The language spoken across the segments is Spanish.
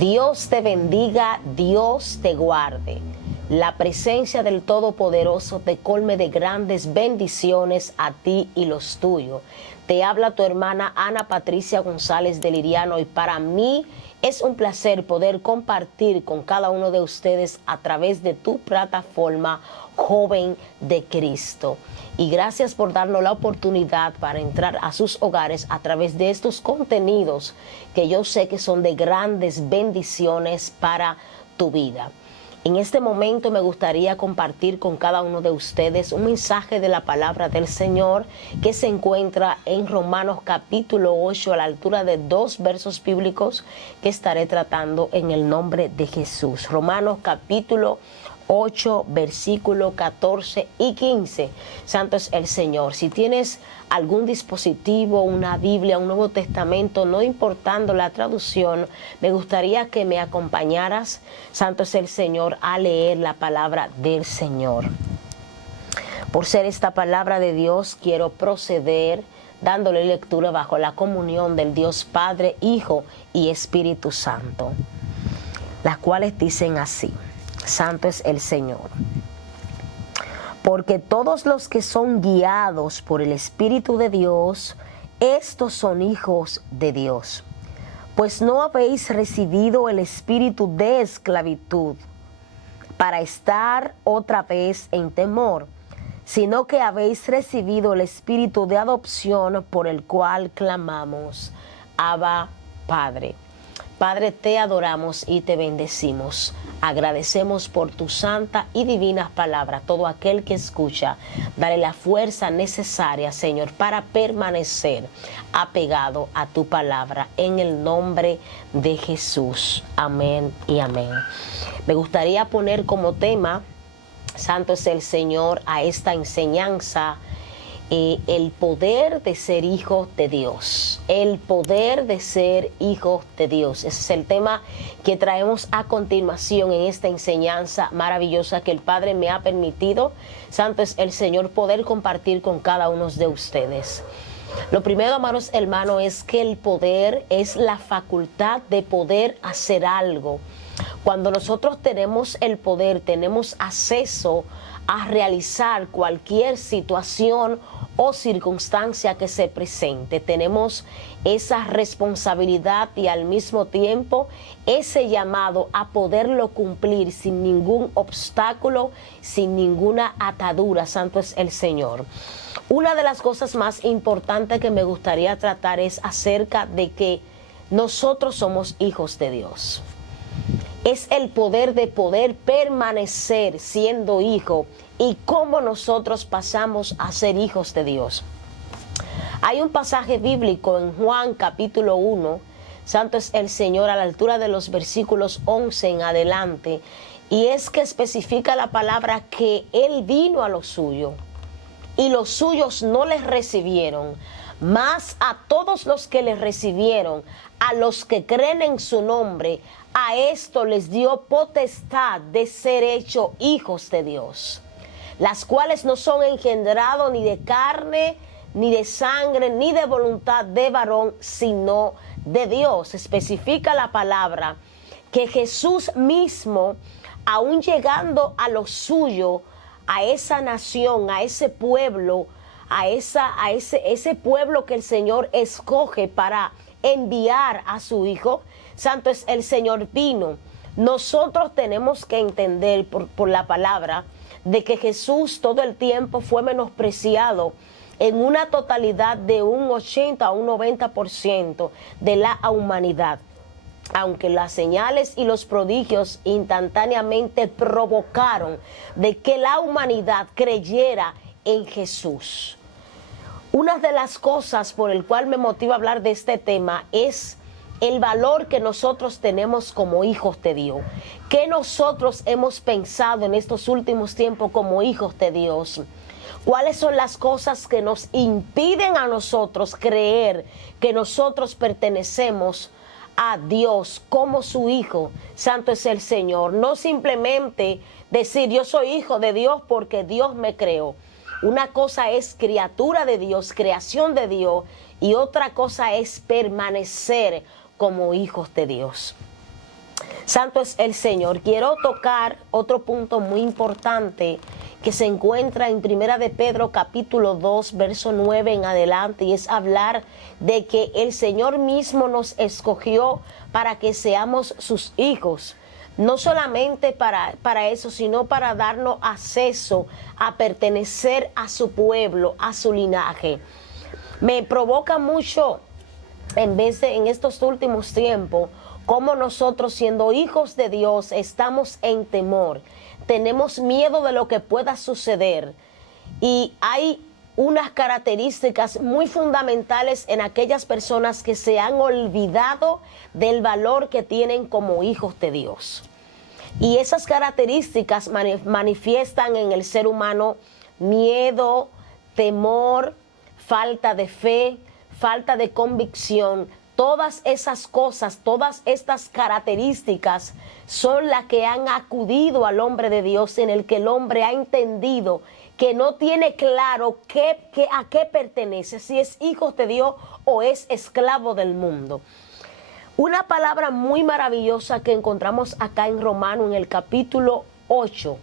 Dios te bendiga, Dios te guarde. La presencia del Todopoderoso te colme de grandes bendiciones a ti y los tuyos. Te habla tu hermana Ana Patricia González de Liriano y para mí es un placer poder compartir con cada uno de ustedes a través de tu plataforma Joven de Cristo. Y gracias por darnos la oportunidad para entrar a sus hogares a través de estos contenidos que yo sé que son de grandes bendiciones para tu vida. En este momento me gustaría compartir con cada uno de ustedes un mensaje de la palabra del Señor que se encuentra en Romanos capítulo 8 a la altura de 2 versos bíblicos que estaré tratando en el nombre de Jesús. Romanos capítulo 8, versículo 14 y 15. Santo es el Señor. Si tienes algún dispositivo, una Biblia, un Nuevo Testamento, no importando la traducción, me gustaría que me acompañaras, Santo es el Señor, a leer la palabra del Señor. Por ser esta palabra de Dios, quiero proceder dándole lectura bajo la comunión del Dios Padre, Hijo y Espíritu Santo, las cuales dicen así. Santo es el Señor. Porque todos los que son guiados por el Espíritu de Dios, estos son hijos de Dios. Pues no habéis recibido el espíritu de esclavitud para estar otra vez en temor, sino que habéis recibido el espíritu de adopción por el cual clamamos, Abba, Padre. Padre, te adoramos y te bendecimos. Agradecemos por tu santa y divina palabra. Todo aquel que escucha, dale la fuerza necesaria, Señor, para permanecer apegado a tu palabra. En el nombre de Jesús. Amén y amén. Me gustaría poner como tema, Santo es el Señor, a esta enseñanza, el poder de ser hijos de Dios. El poder de ser hijos de Dios. Ese es el tema que traemos a continuación en esta enseñanza maravillosa que el Padre me ha permitido, Santo es el Señor, poder compartir con cada uno de ustedes. Lo primero, amados hermanos, es que el poder es la facultad de poder hacer algo. Cuando nosotros tenemos el poder, tenemos acceso a realizar cualquier situación o circunstancia que se presente. Tenemos esa responsabilidad y al mismo tiempo ese llamado a poderlo cumplir sin ningún obstáculo, sin ninguna atadura. Santo es el Señor. Una de las cosas más importantes que me gustaría tratar es acerca de que nosotros somos hijos de Dios. Es el poder de poder permanecer siendo hijo y cómo nosotros pasamos a ser hijos de Dios. Hay un pasaje bíblico en Juan capítulo 1, Santo es el Señor, a la altura de los versículos 11 en adelante, y es que especifica la palabra que Él vino a lo suyo y los suyos no les recibieron, mas a todos los que les recibieron, a los que creen en su nombre, a esto les dio potestad de ser hechos hijos de Dios, las cuales no son engendrados ni de carne, ni de sangre, ni de voluntad de varón, sino de Dios. Especifica la palabra que Jesús mismo, aún llegando a lo suyo, a esa nación, a ese pueblo, a ese pueblo que el Señor escoge para enviar a su Hijo, Santo es el Señor, vino. Nosotros tenemos que entender por la palabra de que Jesús todo el tiempo fue menospreciado en una totalidad de un 80 a un 90% de la humanidad. Aunque las señales y los prodigios instantáneamente provocaron de que la humanidad creyera en Jesús. Una de las cosas por el cual me motiva hablar de este tema es el valor que nosotros tenemos como hijos de Dios. ¿Qué nosotros hemos pensado en estos últimos tiempos como hijos de Dios? ¿Cuáles son las cosas que nos impiden a nosotros creer que nosotros pertenecemos a Dios como su hijo? Santo es el Señor. No simplemente decir yo soy hijo de Dios porque Dios me creó. Una cosa es criatura de Dios, creación de Dios, y otra cosa es permanecer como hijos de Dios. Santo es el Señor. Quiero tocar otro punto muy importante que se encuentra en Primera de Pedro capítulo 2, verso 9 en adelante, y es hablar de que el Señor mismo nos escogió para que seamos sus hijos. No solamente para eso, sino para darnos acceso a pertenecer a su pueblo, a su linaje. Me provoca mucho, en estos últimos tiempos, cómo nosotros, siendo hijos de Dios, estamos en temor. Tenemos miedo de lo que pueda suceder. Y hay unas características muy fundamentales en aquellas personas que se han olvidado del valor que tienen como hijos de Dios. Y esas características manifiestan en el ser humano miedo, temor, falta de fe, falta de convicción. Todas esas cosas, todas estas características son las que han acudido al hombre de Dios, en el que el hombre ha entendido que no tiene claro a qué pertenece, si es hijo de Dios o es esclavo del mundo. Una palabra muy maravillosa que encontramos acá en Romanos en el capítulo 8,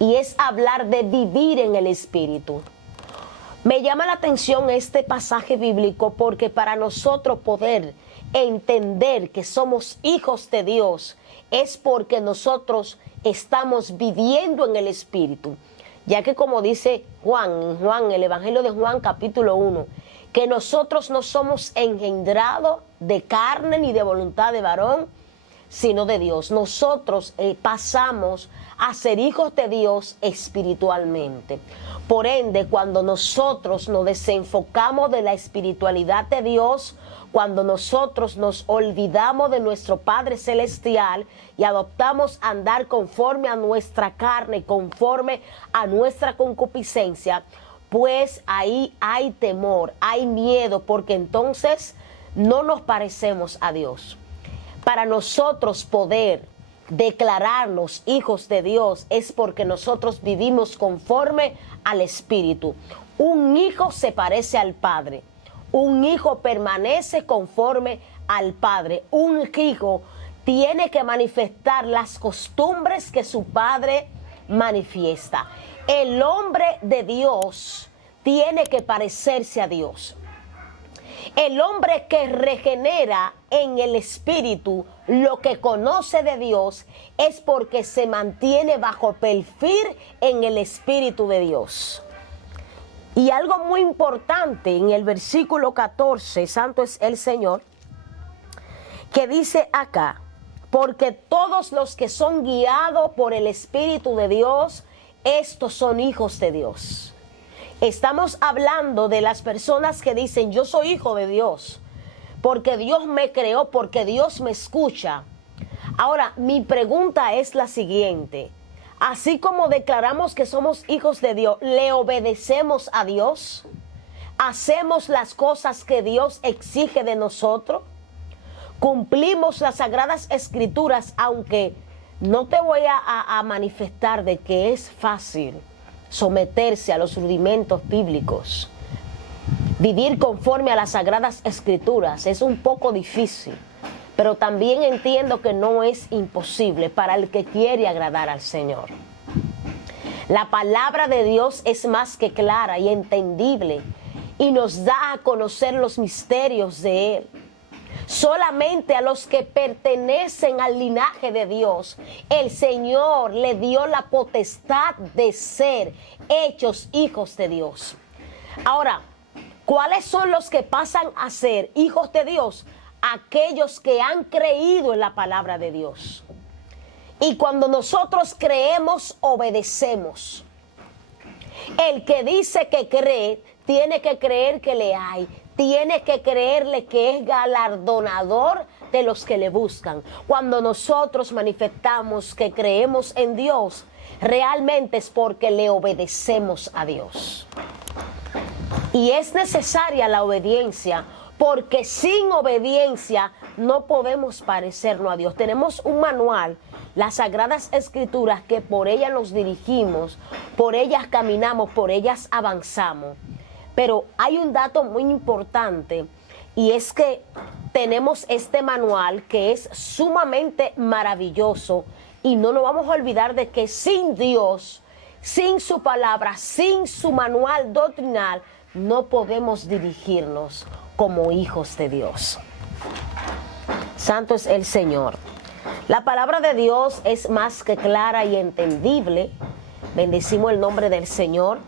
y es hablar de vivir en el Espíritu. Me llama la atención este pasaje bíblico porque para nosotros poder entender que somos hijos de Dios es porque nosotros estamos viviendo en el Espíritu. Ya que como dice Juan, el Evangelio de Juan capítulo 1, que nosotros no somos engendrados de carne ni de voluntad de varón, sino de Dios. Nosotros pasamos a ser hijos de Dios espiritualmente. Por ende, cuando nosotros nos desenfocamos de la espiritualidad de Dios, cuando nosotros nos olvidamos de nuestro Padre Celestial y adoptamos andar conforme a nuestra carne, conforme a nuestra concupiscencia, pues ahí hay temor, hay miedo, porque entonces no nos parecemos a Dios. Para nosotros poder declararnos hijos de Dios es porque nosotros vivimos conforme al Espíritu. Un hijo se parece al Padre. Un hijo permanece conforme al Padre. Un hijo tiene que manifestar las costumbres que su padre manifiesta. El hombre de Dios tiene que parecerse a Dios. El hombre que regenera en el Espíritu lo que conoce de Dios es porque se mantiene bajo perfil en el Espíritu de Dios. Y algo muy importante en el versículo 14, santo es el Señor, que dice acá, porque todos los que son guiados por el Espíritu de Dios, estos son hijos de Dios. Estamos hablando de las personas que dicen, yo soy hijo de Dios, porque Dios me creó, porque Dios me escucha. Ahora, mi pregunta es la siguiente. Así como declaramos que somos hijos de Dios, ¿le obedecemos a Dios? ¿Hacemos las cosas que Dios exige de nosotros? ¿Cumplimos las Sagradas Escrituras? Aunque no te voy a manifestar de que es fácil someterse a los rudimentos bíblicos. Vivir conforme a las Sagradas Escrituras es un poco difícil, pero también entiendo que no es imposible para el que quiere agradar al Señor. La palabra de Dios es más que clara y entendible y nos da a conocer los misterios de Él. Solamente a los que pertenecen al linaje de Dios, el Señor le dio la potestad de ser hechos hijos de Dios. Ahora, ¿cuáles son los que pasan a ser hijos de Dios? Aquellos que han creído en la palabra de Dios. Y cuando nosotros creemos, obedecemos. El que dice que cree, tiene que creer que le hay. Tiene que creerle que es galardonador de los que le buscan. Cuando nosotros manifestamos que creemos en Dios, realmente es porque le obedecemos a Dios. Y es necesaria la obediencia, porque sin obediencia no podemos parecernos a Dios. Tenemos un manual, las Sagradas Escrituras, que por ellas nos dirigimos, por ellas caminamos, por ellas avanzamos. Pero hay un dato muy importante, Y es que tenemos este manual que es sumamente maravilloso y no nos vamos a olvidar de que sin Dios, sin su palabra, sin su manual doctrinal, no podemos dirigirnos como hijos de Dios. Santo es el Señor. La palabra de Dios es más que clara y entendible. Bendecimos el nombre del Señor.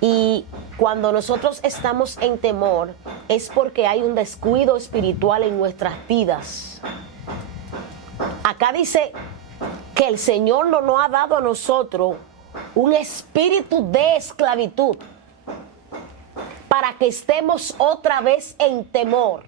Y cuando nosotros estamos en temor, es porque hay un descuido espiritual en nuestras vidas. Acá dice que el Señor no nos ha dado a nosotros un espíritu de esclavitud para que estemos otra vez en temor,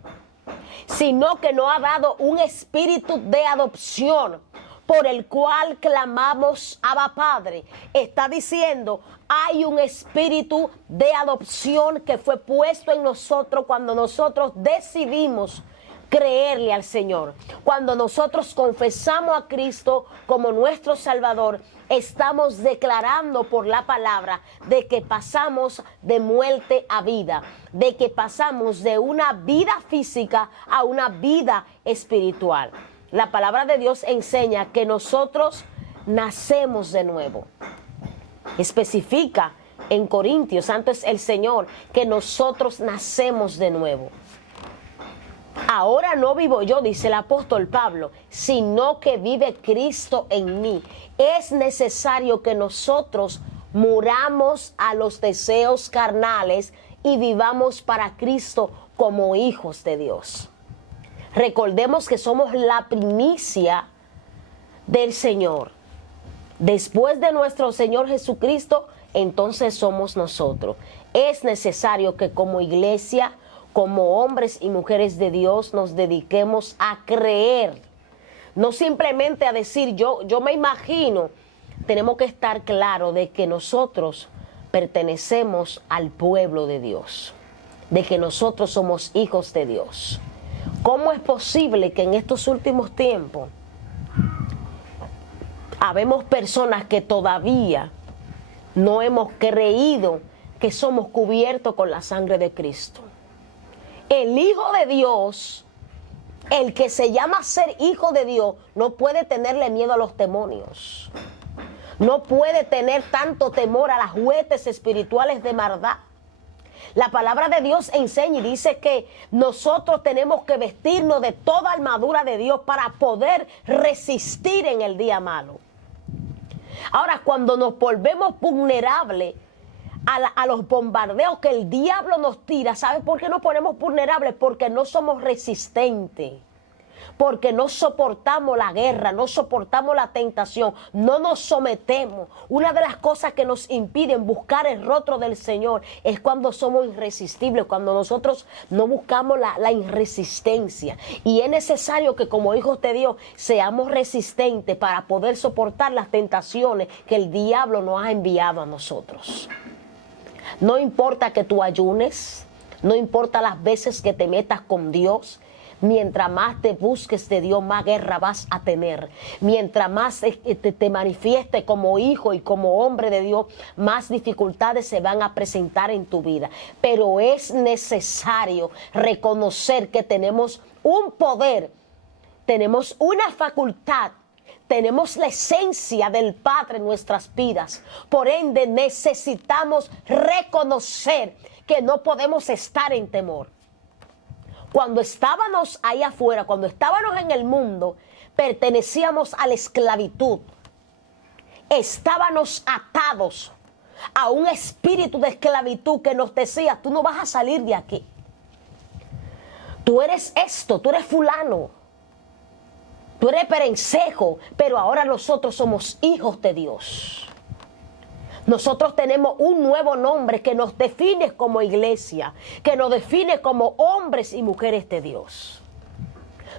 sino que nos ha dado un espíritu de adopción por el cual clamamos Abba Padre. Está diciendo, hay un espíritu de adopción que fue puesto en nosotros cuando nosotros decidimos creerle al Señor. Cuando nosotros confesamos a Cristo como nuestro Salvador, estamos declarando por la palabra de que pasamos de muerte a vida, de que pasamos de una vida física a una vida espiritual. La palabra de Dios enseña que nosotros nacemos de nuevo. Especifica en Corintios, santo es el Señor, que nosotros nacemos de nuevo. Ahora no vivo yo, dice el apóstol Pablo, sino que vive Cristo en mí. Es necesario que nosotros muramos a los deseos carnales y vivamos para Cristo como hijos de Dios. Recordemos que somos la primicia del Señor. Después de nuestro Señor Jesucristo, entonces somos nosotros. Es necesario que como iglesia, como hombres y mujeres de Dios, nos dediquemos a creer. No simplemente a decir yo me imagino. Tenemos que estar claros de que nosotros pertenecemos al pueblo de Dios, de que nosotros somos hijos de Dios. ¿Cómo es posible que en estos últimos tiempos habemos personas que todavía no hemos creído que somos cubiertos con la sangre de Cristo? El Hijo de Dios, el que se llama ser hijo de Dios, no puede tenerle miedo a los demonios. No puede tener tanto temor a las huestes espirituales de maldad. La palabra de Dios enseña y dice que nosotros tenemos que vestirnos de toda armadura de Dios para poder resistir en el día malo. Ahora, cuando nos volvemos vulnerables a los bombardeos que el diablo nos tira, ¿sabe por qué nos ponemos vulnerables? Porque no somos resistentes. Porque no soportamos la guerra, no soportamos la tentación, no nos sometemos. Una de las cosas que nos impiden buscar el rostro del Señor es cuando somos irresistibles, cuando nosotros no buscamos la irresistencia. Y es necesario que como hijos de Dios seamos resistentes para poder soportar las tentaciones que el diablo nos ha enviado a nosotros. No importa que tú ayunes, no importa las veces que te metas con Dios. Mientras más te busques de Dios, más guerra vas a tener. Mientras más te manifieste como hijo y como hombre de Dios, más dificultades se van a presentar en tu vida. Pero es necesario reconocer que tenemos un poder, tenemos una facultad, tenemos la esencia del Padre en nuestras vidas. Por ende, necesitamos reconocer que no podemos estar en temor. Cuando estábamos ahí afuera, cuando estábamos en el mundo, pertenecíamos a la esclavitud. Estábamos atados a un espíritu de esclavitud que nos decía, tú no vas a salir de aquí. Tú eres esto, tú eres fulano, tú eres perencejo, pero ahora nosotros somos hijos de Dios. Nosotros tenemos un nuevo nombre que nos define como iglesia, que nos define como hombres y mujeres de Dios.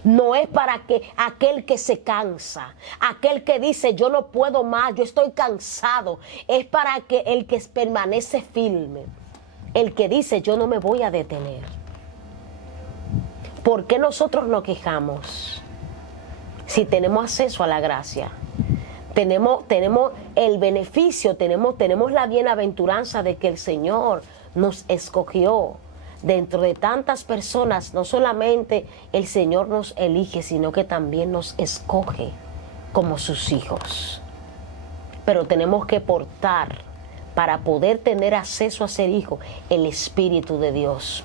No es para que aquel que se cansa, aquel que dice yo no puedo más, yo estoy cansado. Es para que el que permanece firme, el que dice yo no me voy a detener. ¿Por qué nosotros nos quejamos si tenemos acceso a la gracia? Tenemos el beneficio, tenemos la bienaventuranza de que el Señor nos escogió, dentro de tantas personas, no solamente el Señor nos elige, sino que también nos escoge como sus hijos. Pero tenemos que portar, para poder tener acceso a ser hijo, el Espíritu de Dios.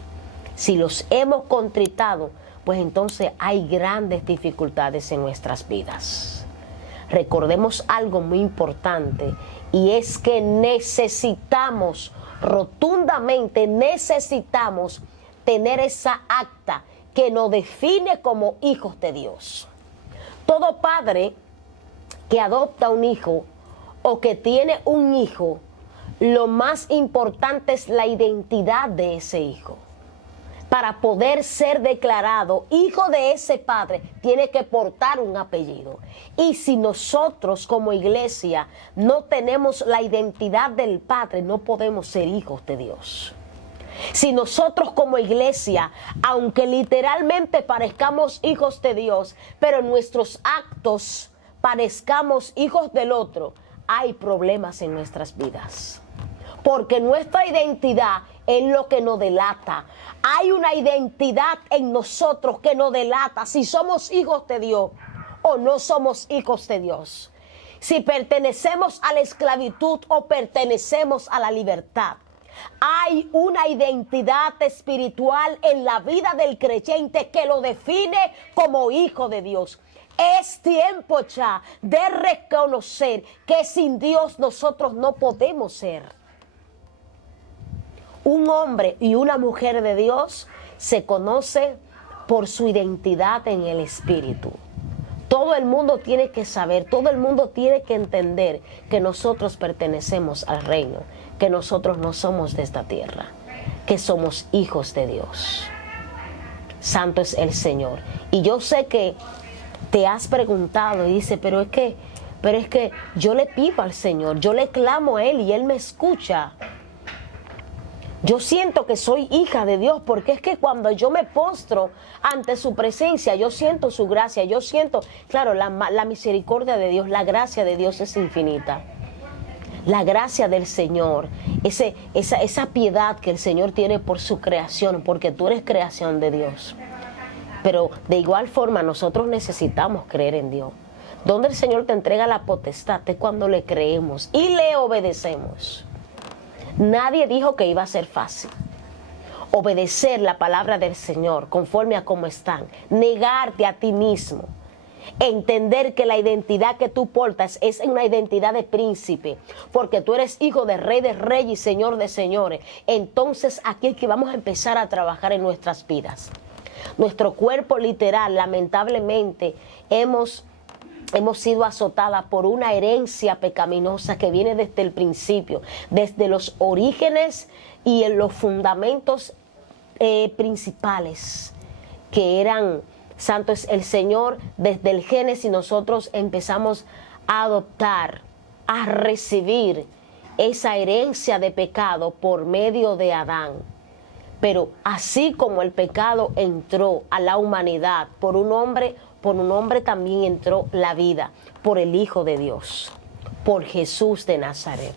Si los hemos contritado, pues entonces hay grandes dificultades en nuestras vidas. Recordemos algo muy importante, y es que necesitamos, rotundamente necesitamos tener esa acta que nos define como hijos de Dios. Todo padre que adopta un hijo o que tiene un hijo, lo más importante es la identidad de ese hijo. Para poder ser declarado hijo de ese padre, tiene que portar un apellido. Y si nosotros como iglesia no tenemos la identidad del padre, no podemos ser hijos de Dios. Si nosotros como iglesia, aunque literalmente parezcamos hijos de Dios, pero en nuestros actos parezcamos hijos del otro, hay problemas en nuestras vidas. Porque nuestra identidad es lo que nos delata. Hay una identidad en nosotros que nos delata si somos hijos de Dios o no somos hijos de Dios. Si pertenecemos a la esclavitud o pertenecemos a la libertad. Hay una identidad espiritual en la vida del creyente que lo define como hijo de Dios. Es tiempo ya de reconocer que sin Dios nosotros no podemos ser. Un hombre y una mujer de Dios se conoce por su identidad en el Espíritu. Todo el mundo tiene que saber, todo el mundo tiene que entender que nosotros pertenecemos al reino, que nosotros no somos de esta tierra, que somos hijos de Dios. Santo es el Señor. Y yo sé que te has preguntado y dices, pero es que yo le pido al Señor, yo le clamo a Él y Él me escucha. Yo siento que soy hija de Dios, porque es que cuando yo me postro ante su presencia, yo siento su gracia, yo siento, claro, la misericordia de Dios, la gracia de Dios es infinita. La gracia del Señor, esa piedad que el Señor tiene por su creación, porque tú eres creación de Dios. Pero de igual forma nosotros necesitamos creer en Dios. Donde el Señor te entrega la potestad es cuando le creemos y le obedecemos. Nadie dijo que iba a ser fácil. Obedecer la palabra del Señor conforme a cómo están. Negarte a ti mismo. Entender que la identidad que tú portas es una identidad de príncipe. Porque tú eres hijo de reyes y señor de señores. Entonces aquí es que vamos a empezar a trabajar en nuestras vidas. Nuestro cuerpo literal, lamentablemente, hemos sido azotadas por una herencia pecaminosa que viene desde el principio, desde los orígenes y en los fundamentos principales, que eran, santo es el Señor, desde el Génesis nosotros empezamos a adoptar, a recibir esa herencia de pecado por medio de Adán. Pero así como el pecado entró a la humanidad por un hombre también entró la vida, por el Hijo de Dios, por Jesús de Nazaret.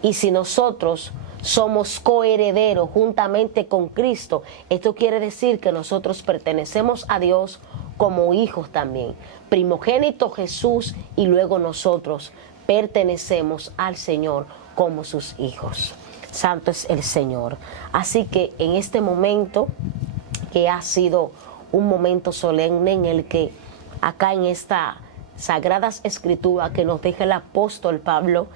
Y si nosotros somos coherederos juntamente con Cristo, esto quiere decir que nosotros pertenecemos a Dios como hijos también. Primogénito Jesús y luego nosotros pertenecemos al Señor como sus hijos. Santo es el Señor. Así que en este momento, que ha sido un momento solemne en el que acá en esta Sagradas Escrituras que nos deja el apóstol Pablo,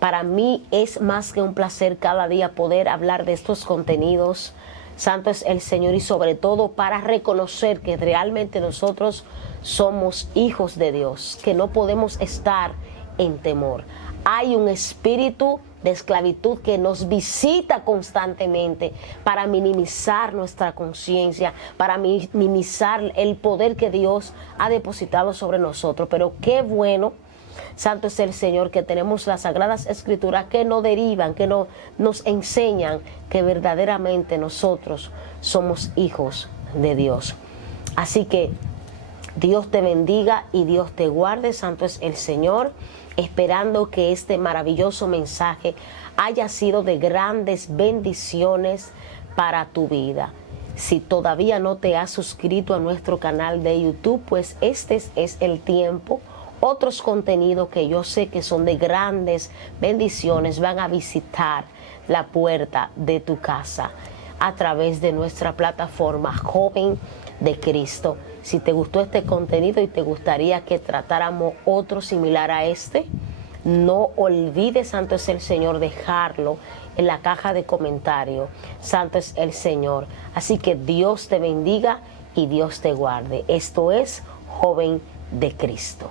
para mí es más que un placer cada día poder hablar de estos contenidos. Santo es el Señor, y sobre todo para reconocer que realmente nosotros somos hijos de Dios, que no podemos estar en temor. Hay un espíritu de esclavitud que nos visita constantemente para minimizar nuestra conciencia, para minimizar el poder que Dios ha depositado sobre nosotros. Pero qué bueno, santo es el Señor, que tenemos las Sagradas Escrituras que nos derivan, que nos enseñan que verdaderamente nosotros somos hijos de Dios. Así que Dios te bendiga y Dios te guarde. Santo es el Señor, esperando que este maravilloso mensaje haya sido de grandes bendiciones para tu vida. Si todavía no te has suscrito a nuestro canal de YouTube, pues este es el tiempo. Otros contenidos que yo sé que son de grandes bendiciones van a visitar la puerta de tu casa a través de nuestra plataforma Joven de Cristo. Si te gustó este contenido y te gustaría que tratáramos otro similar a este, no olvides, Santo es el Señor, dejarlo en la caja de comentarios. Santo es el Señor. Así que Dios te bendiga y Dios te guarde. Esto es Joven de Cristo.